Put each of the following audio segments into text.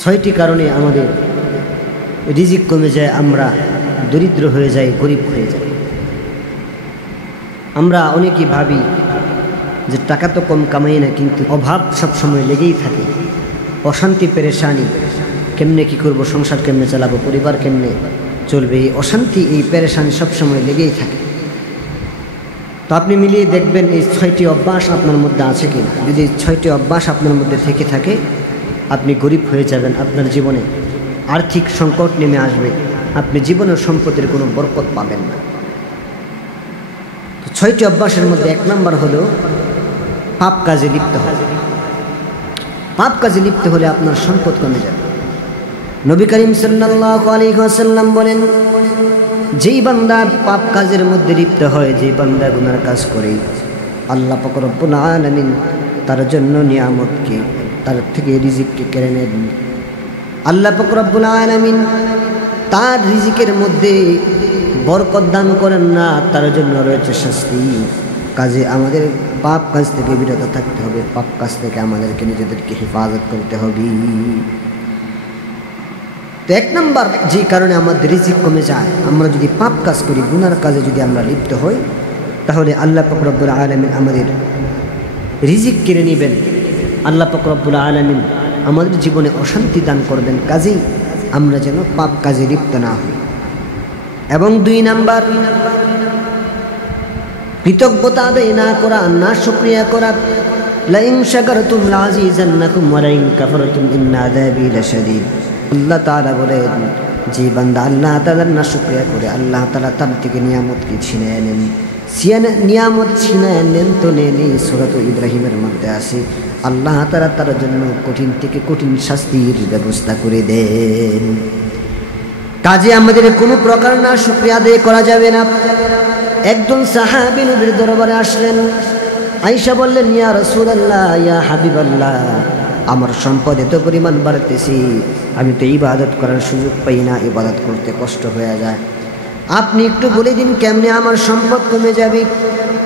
ছয়টি কারণে আমাদের রিজিক কমে যায়, আমরা দরিদ্র হয়ে যাই, গরিব হয়ে যাই। আমরা অনেকেই ভাবি যে টাকা তো কম কামাই না, কিন্তু অভাব সবসময় লেগেই থাকে, অশান্তি পেরেশানি, কেমনে কি করব, সংসার কেমনে চালাবো, পরিবার কেমনে চলবে, এই অশান্তি এই পেরেশানি সবসময় লেগেই থাকে। তো আপনি মিলিয়ে দেখবেন এই 6টি অভ্যাস আপনার মধ্যে আছে কিনা। যদি 6টি অভ্যাস আপনার মধ্যে থেকে থাকে, আপনি গরিব হয়ে যাবেন, আপনার জীবনে আর্থিক সংকট নেমে আসবে, আপনি জীবনের সম্পদের কোনো বরকত পাবেন না। তো 6টি অভ্যাসের মধ্যে 1 নম্বর হলো পাপ কাজে লিপ্ত হবে। পাপ কাজে লিপ্ত হলে আপনার সম্পদ কমে যাবে। নবী করিম সাল্লাল্লাহু আলাইহি ওয়াসাল্লাম বলেন, যেই বান্দা পাপ কাজের মধ্যে লিপ্ত হয়, যেই বান্দা গুনার কাজ করে, আল্লাহ পাক রব্বুল আলামিন তার জন্য নিয়ামতকে, তার থেকে রিজিককে কেড়ে নেন। আল্লাহ পাক রব্বুল আলামিন তার রিজিকের মধ্যে বরকত দান করেন না, তার জন্য রয়েছে শাস্তি। কাজে আমাদের পাপ কাজ থেকে বিরত থাকতে হবে, পাপ কাজ থেকে আমাদেরকে নিজেদেরকে হেফাজত করতে হবে। তো 1 নম্বর যে কারণে আমাদের রিজিক কমে যায়, আমরা যদি পাপ কাজ করি, গুনার কাজে যদি আমরা লিপ্ত হই, তাহলে আল্লাহ পাক রব্বুল আলামিন আমাদের রিজিক কেড়ে নেবেন। আল্লাহ পাক রব্বুল আলামিন আমাদের জীবনে অশান্তি দান করবেন। কাজেই আমরা যেন পাপ কাজে লিপ্ত না হই। এবং 2 নম্বর, কৃতজ্ঞতা আদায় না করা, না শুকরিয়া করা। লাইন শাকারতুম লাযীযান্নাকুম ওয়া লাইন কাফারতুম ইন্না আযাবী লাশাদীদ। আল্লাহ তাআলা বলেন, যে বান্দা আল্লাহ তাআলার না শুকরিয়া করে, আল্লাহ তাআলা তার থেকে নিয়ামতকে ছিনিয়ে নেন। নিয়ামত ছিনিয়ে নেন তো নেনই, সূরা ইব্রাহিমের মধ্যে আছে, আল্লাহ তাআলা তার জন্য কঠিন থেকে কঠিন শাস্তির ব্যবস্থা করে দেন। কাজে আমাদের কোনো প্রকার না শুকরিয়া আদায় করা যাবে না। একজন সাহাবী নবীর দরবারে আসলেন। আয়েশা বললেন, ইয়া রাসূলুল্লাহ, ইয়া হাবিবাল্লাহ, আমার সম্পদ এত পরিমাণ বাড়তেছে, আমি তো ইবাদত করার সুযোগ পাই না, ইবাদত করতে কষ্ট হয়ে যায়, আপনি একটু বলে দিন কেমনে আমার সম্পদ কমে যাবে।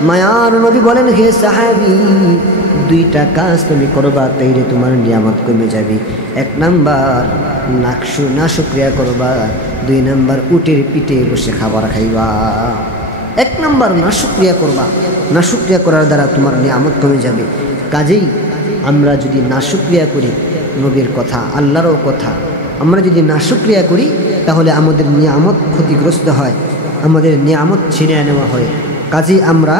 মায়ার নবী বলেন, হে সাহাবী, 2টা কাজ তুমি করবা, তাইলে তোমার নিয়ামত কমে যাবে। 1 নাম্বার না শুকরিয়া করবা, 2 নাম্বার উটের পিঠে বসে খাবার খাইবা। 1 নাম্বার না শুকরিয়া করবা, না শুকরিয়া করার দ্বারা তোমার নিয়ামত কমে যাবে। কাজেই আমরা যদি না শুকরিয়া করি, নবীর কথা, আল্লাহরও কথা, আমরা যদি না শুকরিয়া করি, তাহলে আমাদের নিয়ামত ক্ষতিগ্রস্ত হয়, আমাদের নিয়ামত ছিনিয়ে নেওয়া হয়। কাজেই আমরা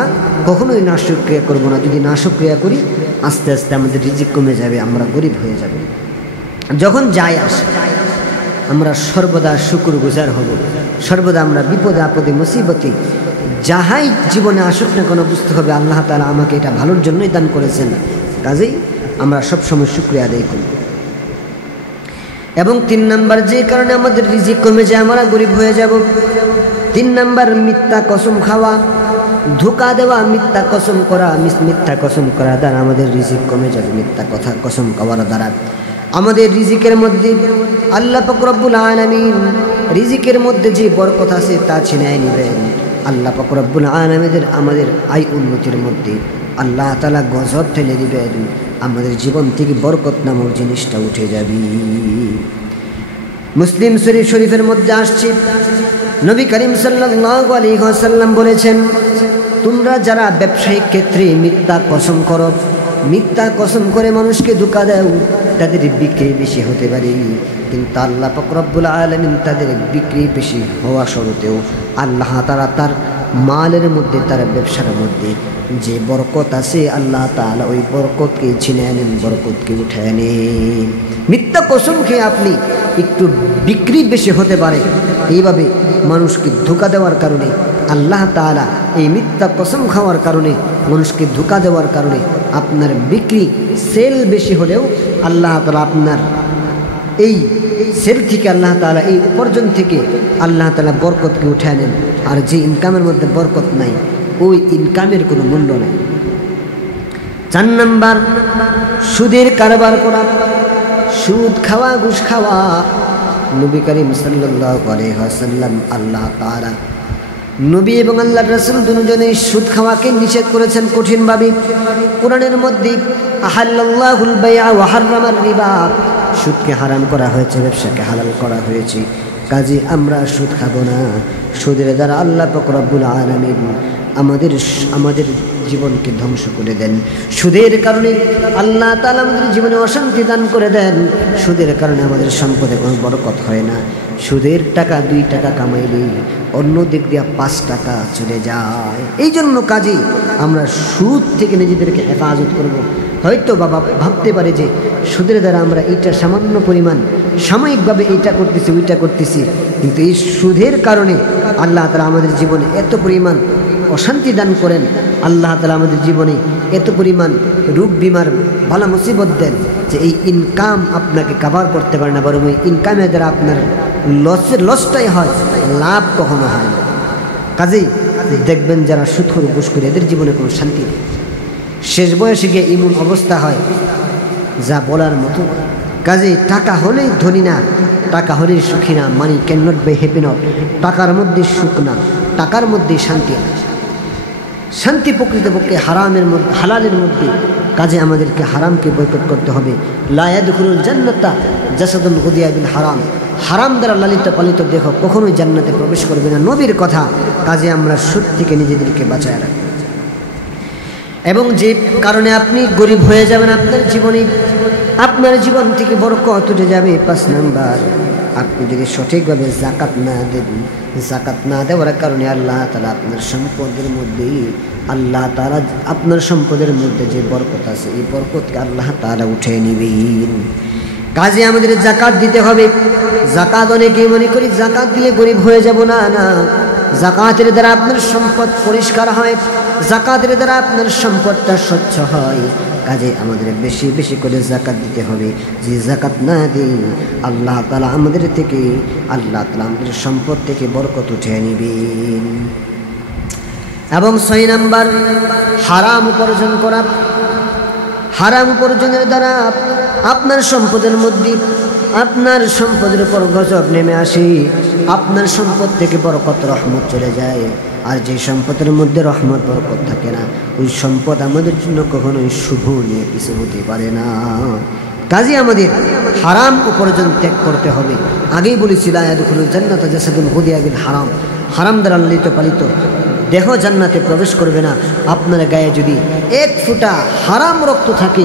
কখনোই না শুকরিয়া করবো না। যদি না শুকরিয়া করি, আস্তে আস্তে আমাদের রিজিক কমে যাবে, আমরা গরিব হয়ে যাব। যখন যাই আসে, আমরা সর্বদা শুকরগুজার হব, সর্বদা আমরা বিপদে আপদে মুসিবতে যাহাই জীবনে আসুক না কেন, বুঝতে হবে আল্লাহ তাআলা আমাকে এটা ভালোর জন্যই দান করেছেন। কাজেই আমরা সবসময় শুকরিয়া আদায় করি। এবং 3 নাম্বার যে কারণে আমাদের রিজিক কমে যায়, আমরা গরিব হয়ে যাব, 3 নাম্বার মিথ্যা কসম খাওয়া, ধোঁকা দেওয়া, মিথ্যা কসম করা। মিথ্যা কসম করার দ্বারা আমাদের রিজিক কমে যাবে। মিথ্যা কথা কসম খাওয়ার দ্বারা আমাদের রিজিকের মধ্যে আল্লাহ পাক রব্বুল আলামিন রিজিকের মধ্যে যে বরকত আছে তা ছিনিয়ে নেবেন। আল্লাহ পাক রব্বুল আলামিন আমাদের আয় উন্নতির মধ্যে আল্লাহ তাআলা গজব ঠেলে দিবেন, আমাদের জীবন থেকে বরকত নামক জিনিসটা উঠে যাবে। মুসলিম শরীফের মধ্যে আসছে, নবী করিম সাল্লাল্লাহু আলাইহি ওয়াসাল্লাম বলেছেন, তোমরা যারা ব্যবসায়িক ক্ষেত্রে মিথ্যা কসম করো, মিথ্যা কসম করে মানুষকে ধোঁকা দাও, তাদের বিক্রি বেশি হতে পারে, কিন্তু আল্লাহ পাক রব্বুল আলামিন তাদের বিক্রি বেশি হওয়া সত্ত্বেও আল্লাহ তাআলা তার মালের মধ্যে, তার ব্যবসার মধ্যে যে বরকত আছে, আল্লাহ তাআলা ওই বরকতকে ছিনিয়ে নেন, বরকতকে উঠিয়ে নেন। মিথ্যা কসম খেয়ে আপনি একটু বিক্রি বেশি হতে পারে, এইভাবে মানুষকে ধোঁকা দেওয়ার কারণে আল্লাহ তাআলা এই মিথ্যা কসম খাওয়ার কারণে, মানুষকে ধোঁকা দেওয়ার কারণে আপনার বিক্রি সেল বেশি হলেও আল্লাহ তাআলা আপনার এই সেল থেকে, আল্লাহ তাআলা এই উপার্জন থেকে আল্লাহ তাআলা বরকতকে উঠিয়ে নেন। আর যে ইনকামের মধ্যে বরকত নাই, ওই ইনকামের কোনো মূল্য নাই। 4 নাম্বার, সুদের কারবার করা, সুদ খাওয়া, ঘুষ খাওয়া। নবী করিম সাল্লাল্লাহু আলাইহি ওয়াসাল্লাম, আল্লাহ তাআলা, নবী এবং আল্লাহর রাসূল দুজনেই সুদ খাওয়াকে নিষেধ করেছেন কঠিনভাবে। কোরআনের মধ্যে আহাল্লাল্লাহুল বাই'a ওয়া হাররামার রিবা, সুদকে হারাম করা হয়েছে, ব্যবসাকে হালাল করা হয়েছে। কাজে আমরা সুদ খাবো না। সুদের দ্বারা আল্লাহ পাক রব্বুল আলামিন আমাদের জীবনকে ধ্বংস করে দেন। সুদের কারণে আল্লাহ তাআলা আমাদের জীবনে অশান্তি দান করে দেন। সুদের কারণে আমাদের সম্পদে কোনো বরকত হয় না। সুদের টাকা 2 টাকা কামাইলে অন্য দিক দিয়ে 5 টাকা চলে যায়। এই জন্য কাজে আমরা সুদ থেকে নিজেদেরকে হেফাজত করব। হয়তো বাবা ভাবতে পারে যে সুদের দ্বারা আমরা এইটা সামান্য পরিমাণ সাময়িকভাবে এইটা করতেছি ওইটা করতেছি, কিন্তু এই সুদের কারণে আল্লাহ তাআলা আমাদের জীবনে এত পরিমাণ অশান্তি দান করেন। আল্লাহ তাআলা আমাদের জীবনে এত পরিমাণ রোগ বিমার বালা মুসিবত দেন যে এই ইনকাম আপনাকে কভার করতে পারে না, বরং এই ইনকামের দ্বারা আপনার লসটাই হয়, লাভ কখনো হয় না। কাজেই দেখবেন যারা সুদখোর ঘুষখোর এদের জীবনে কোনো শান্তি নেই। শেষ বয়সে গিয়ে এমন অবস্থা হয় যা বলার মতো। কাজেই টাকা হলেই ধনী না, টাকা হলেই সুখী না। Money can not be happy not. টাকার মধ্যে সুখ না, টাকার মধ্যে শান্তি না। শান্তি প্রকৃতপক্ষে হারামের মধ্যে, হালালের মধ্যে। কাজে আমাদেরকে হারামকে বয়কট করতে হবে। লা ইয়াদখুলুল জান্নাতা জাসাদুন গুদিয়া বিল হারাম। হারাম দ্বারা লালিত পালিত দেহ কখনোই জান্নাতে প্রবেশ করবে না, নবীর কথা। কাজে আমরা সুদ থেকে নিজেদেরকে বাঁচায় রাখব। এবং যে কারণে আপনি গরিব হয়ে যাবেন, আপনার জীবন থেকে বরকত উঠে যাবে। 5 নাম্বার, আপনি যদি সঠিকভাবে যাকাত না দেন, যাকাত না দেওয়ার কারণে আল্লাহ তাআলা আপনার সম্পদের মধ্যে যে বরকত আছে, এই বরকতকে আল্লাহ তাআলা উঠিয়ে নেবেন। কাজে আমাদের যাকাত দিতে হবে। যাকাত অনেকেই মনে করি যাকাত দিলে গরিব হয়ে যাব। না না, যাকাতের দ্বারা আপনার সম্পদ পরিষ্কার হয়, যাকাতের দ্বারা আপনার সম্পদটা স্বচ্ছ হয়। কাজে আমাদের বেশি বেশি করে যাকাত দিতে হবে। যে যাকাত না দিই আল্লাহ তাআলা আমাদের সম্পদ থেকে বরকত উঠিয়ে নেবেন। এবং 6 নাম্বার, হারাম উপার্জন করা। হারাম উপার্জনের দ্বারা আপনার সম্পদের মধ্যে আপনার সম্পদের উপর গজব নেমে আসে। আপনার সম্পদ থেকে বরকত রহমত চলে যায়। আর যে সম্পদের মধ্যে রহমত বরকত থাকে না, ওই সম্পদ আমাদের জন্য কখনোই শুভ নিয়ে কিছু হতে পারে না। কাজে আমাদের হারাম উপার্জন ত্যাগ করতে হবে। আগেই বলেছি লা ইয়াদখুলুল জান্নাতা জাসাদুন গুদিয়া বিল হারাম। হারাম দ্বারা লালিত পালিত দেহ জান্নাতে প্রবেশ করবে না। আপনার গায়ে যদি 1 ফোঁটা হারাম রক্ত থাকে,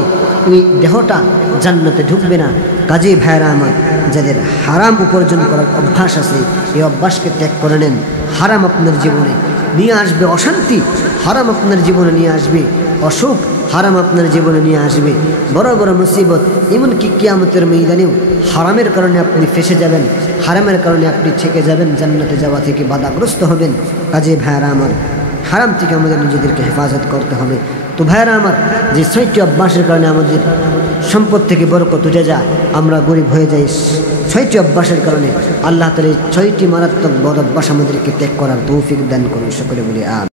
ওই দেহটা জান্নাতে ঢুকবে না। কাজেই ভাইরা আমার, যাদের হারাম উপার্জন করার অভ্যাস আছে, এই অভ্যাসকে ত্যাগ করে নেন। হারাম আপনার জীবনে নিয়ে আসবে অশান্তি, হারাম আপনার জীবনে নিয়ে আসবে অসুখ, হারাম আপনার জীবনে নিয়ে আসবে বড় বড় মুসিবত। এমনকি কিয়ামতের ময়দানেও হারামের কারণে আপনি ফেসে যাবেন, হারামের কারণে আপনি ঠেকে যাবেন, জান্নাতে যাওয়া থেকে বাধাগ্রস্ত হবেন। কাজে ভাইরা আমার, হারাম থেকে আমাদের নিজেদেরকে হেফাজত করতে হবে। তো ভাইরা আমার, যে 6টি অভ্যাসের কারণে আমাদের সম্পদ থেকে বরকত উঠে যায়, আমরা গরিব হয়ে যাই 6টি অভ্যাসের কারণে। আল্লাহ তাআলা 6টি মারাত্মক বদ অভ্যাস আমাদেরকে ত্যাগ করার তৌফিক দান করুন। সকলে বলি আমিন।